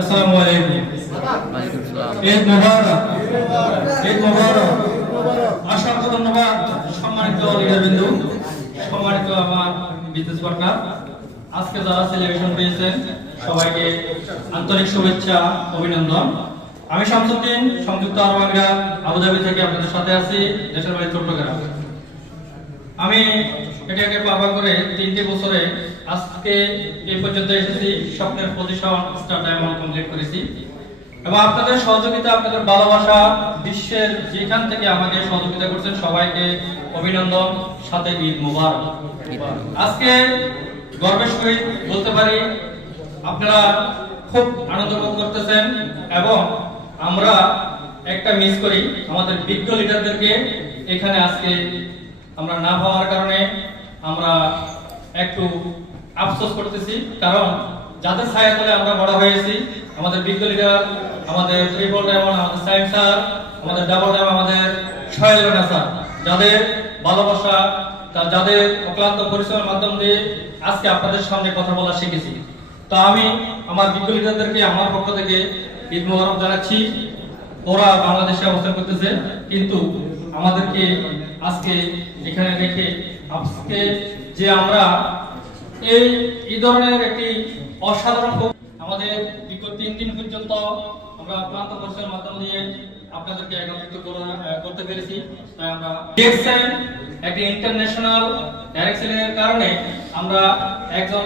আসসালামু আলাইকুম। ঈদ মুবারক। ঈদ মুবারক। অসংখ্য ধন্যবাদ সম্মানিত লিডারবৃন্দ, সম্মানিত আমার বিজনেস পার্টনার, আজকে যারা সেলিব্রেশন পেয়েছেন সবাইকে আন্তরিক শুভেচ্ছা, অভিনন্দন। আমি শামসুদ্দিন, সংযুক্ত আরব আমিরাত আবুধাবি থেকে আপনাদের সাথে আছি, দেশের বাড়ি চট্টগ্রাম। আমি এটাকে পাবা করে 3টে বছরে আজকে এই পর্যন্ত এসেছি, স্বপ্নের পজিশন স্টার ডায়মন্ড কমপ্লিট করেছি এবং আপনাদের সহযোগিতা, আপনাদের ভালোবাসা, বিশ্বের যেখান থেকে আমাকে সহযোগিতা করছেন সবাইকে অভিনন্দন, সাথে ঈদ মুবারক। আজকে গর্বের সহিত বলতে পারি আপনারা খুব আনন্দ ভোগ করতেছেন এবং আমরা একটা মিস করি, আমাদের বিজ্ঞ লিডারদেরকে এখানে আজকে আমরা না পাওয়ার কারণে আমরা একটু আফসোস করতেছি, কারণ যাদের ছায়াতলে আমরা বড় হয়েছি, আমাদের বিজ্ঞ লিডার, আমাদের ট্রিপল ডায়মন্ড, আমাদের সাইম স্যার, আমাদের ডাবল ডায়মন্ড, আমাদের সোহেল রানা স্যার, যাদের ভালোবাসা, যাদের অক্লান্ত পরিশ্রমের মাধ্যম দিয়ে আজকে আপনাদের সামনে কথা বলা শিখেছি। তো আমি আমার বিজ্ঞ লিডারদেরকে আমার পক্ষ থেকে ঈদ মুবারক জানাচ্ছি। ওরা বাংলাদেশে অবস্থান করতেছে, কিন্তু আমাদেরকে আজকে এখানে রেখে আজকে যে আমরা এই ধরনের একটি অসাধারণ আমাদের বিগত 3 দিন পর্যন্ত আমরা ক্লান্ত পরিশ্রমের মাধ্যম দিয়ে আপনাদেরকে একত্রিত করতে পেরেছি। তাই আমরা দেখছেন একটি ইন্টারন্যাশনাল ডাইরেকশনের কারণে আমরা একজন